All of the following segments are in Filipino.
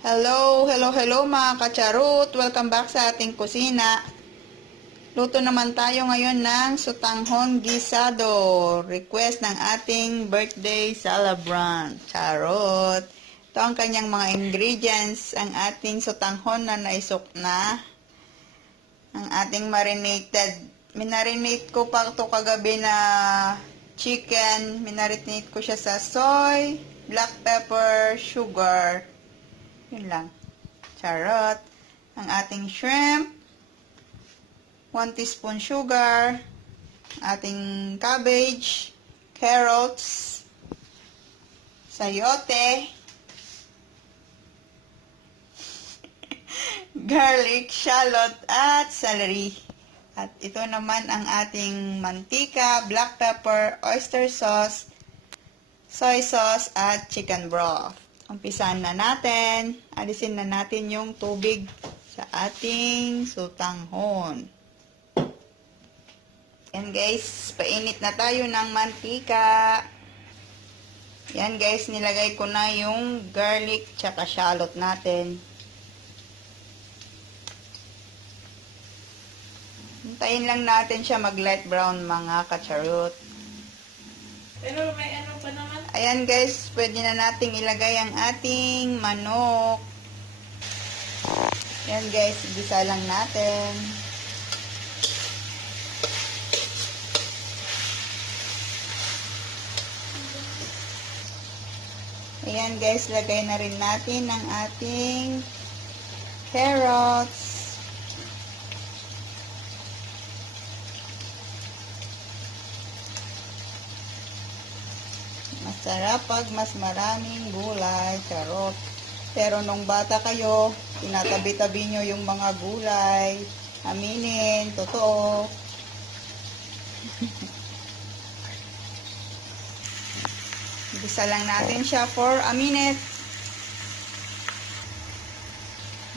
Hello mga kacharot! Welcome back sa ating kusina. Luto naman tayo ngayon ng Sotanghon Guisado. Request ng ating birthday celebrant. Charot! Ito ang kanyang mga ingredients. Ang ating sotanghon na naisok na. Ang ating marinated. Minarinate ko pa ito kagabi na chicken. Minarinate ko siya sa soy, black pepper, sugar. Yun lang. Charot. Ang ating shrimp. 1 teaspoon sugar. Ating cabbage. Carrots. Sayote. Garlic, shallot, at celery. At ito naman ang ating mantika, black pepper, oyster sauce, soy sauce, at chicken broth. Umpisan na natin. Alisin na natin yung tubig sa ating sotanghon. Yan guys, painit na tayo ng mantika. Yan guys, nilagay ko na yung garlic tsaka shallot natin. Hintayin lang natin siya mag light brown mga kacharot. Pero may ano pa naman. Ayan guys, pwede na nating ilagay ang ating manok. Ayan guys, igisa lang natin. Ayan guys, lagay na rin natin ang ating carrots. Masarap pag mas maraming gulay, charot. Pero nung bata kayo, tinatabi-tabi nyo yung mga gulay. Aminin, totoo. Bisa lang natin siya for a minute.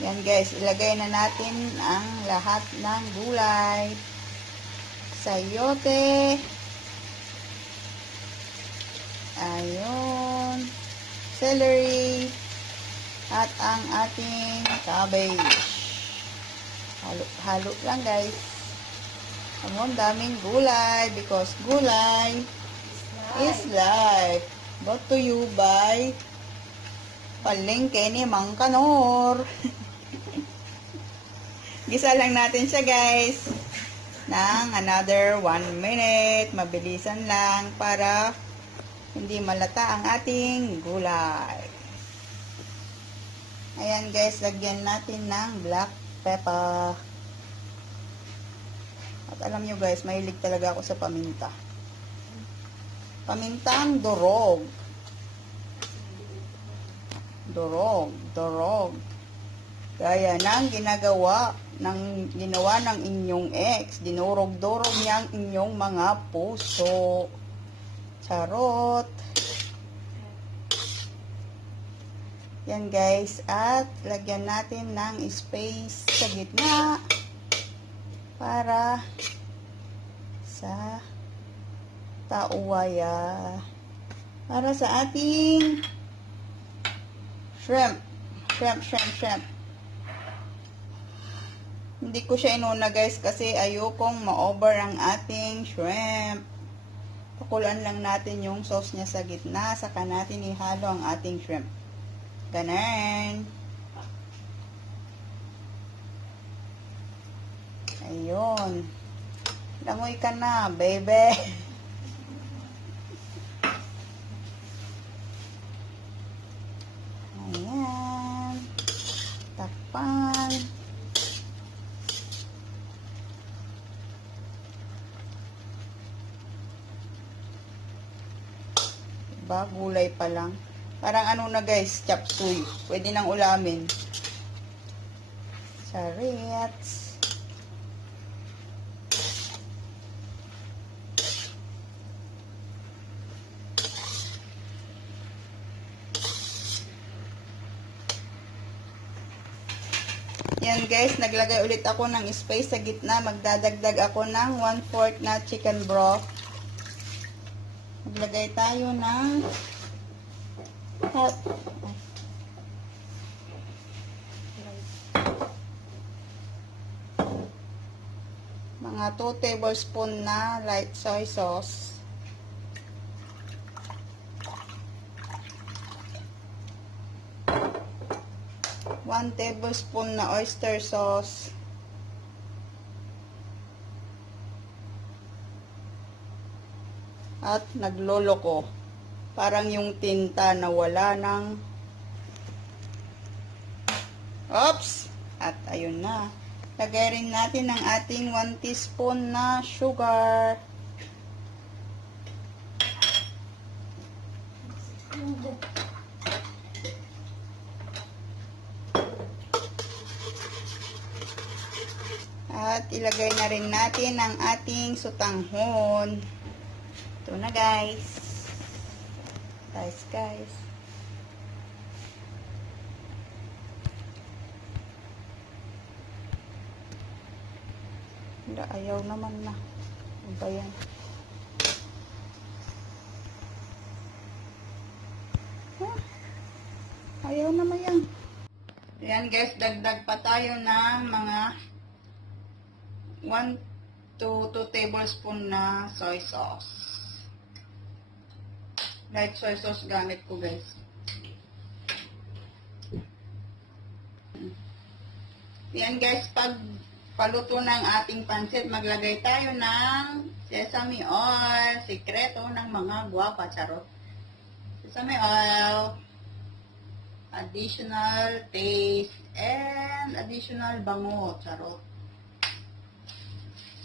Yan guys, ilagay na natin ang lahat ng gulay. Sayote. Ayun. Celery. At ang ating cabbage. Halo lang guys. Ang daming gulay because gulay is life. Brought to you by Palengke ni Mang Kanor. Gisa lang natin siya guys ng another 1 minute. Mabilisan lang para hindi malata ang ating gulay. Ayan guys, lagyan natin ng black pepper. At alam nyo guys, mahilig talaga ako sa paminta. Pamintang durog. Durog. Gaya ng ginawa ng inyong ex. Dinurog-durog niya ang inyong mga puso. Charot. Yan guys. At lagyan natin ng space sa gitna para sa tauwaya. Para sa ating shrimp. Shrimp. Hindi ko siya inuna guys kasi ayokong ma-over ang ating shrimp. Pakulan lang natin yung sauce niya sa gitna. Saka natin ihalo ang ating shrimp. Ganun. Ayun. Langoy ka na, baby. Ayan. Takpan. Diba? Gulay pa lang. Parang ano na guys, chop suey. Pwede nang ulamin. Charits. Yan guys, naglagay ulit ako ng space sa gitna. Magdadagdag ako ng 1/4 na chicken broth. Maglagay tayo ng mga 2 tablespoon na light soy sauce. One tablespoon na oyster sauce. At naglolo ko. Parang yung tinta na wala ng... Oops! At ayun na. Lagay rin natin ang ating 1 teaspoon na sugar. At ilagay na rin natin ang ating sotanghon. Ito na guys. Guys. Hindi, ayaw naman na. Ano ba yan? Ayaw naman yan. Ayan guys, dagdag pa tayo ng mga 1 to 2 tablespoon na soy sauce. Light soy sauce gamit ko guys. Ayan guys, pag paluto ng ating pancit, maglagay tayo ng sesame oil. Sikreto ng mga guwapa, charot. Sesame oil. Additional taste and additional bango, charot.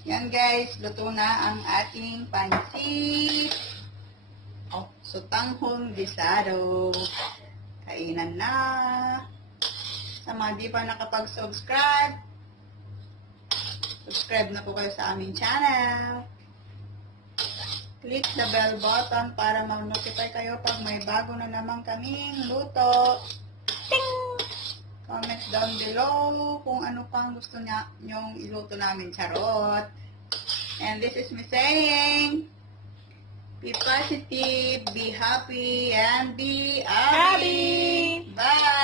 Yan guys, luto na ang ating pancit. Sotanghon Guisado. Kainan na. Sa mga di pa nakapag-subscribe, subscribe na po kayo sa aming channel. Click the bell button para mag-notify kayo pag may bago na naman kaming luto. Ting! Comment down below kung ano pang gusto nyong iluto namin, charot. And this is me saying, be positive, be happy, and be happy. Bye!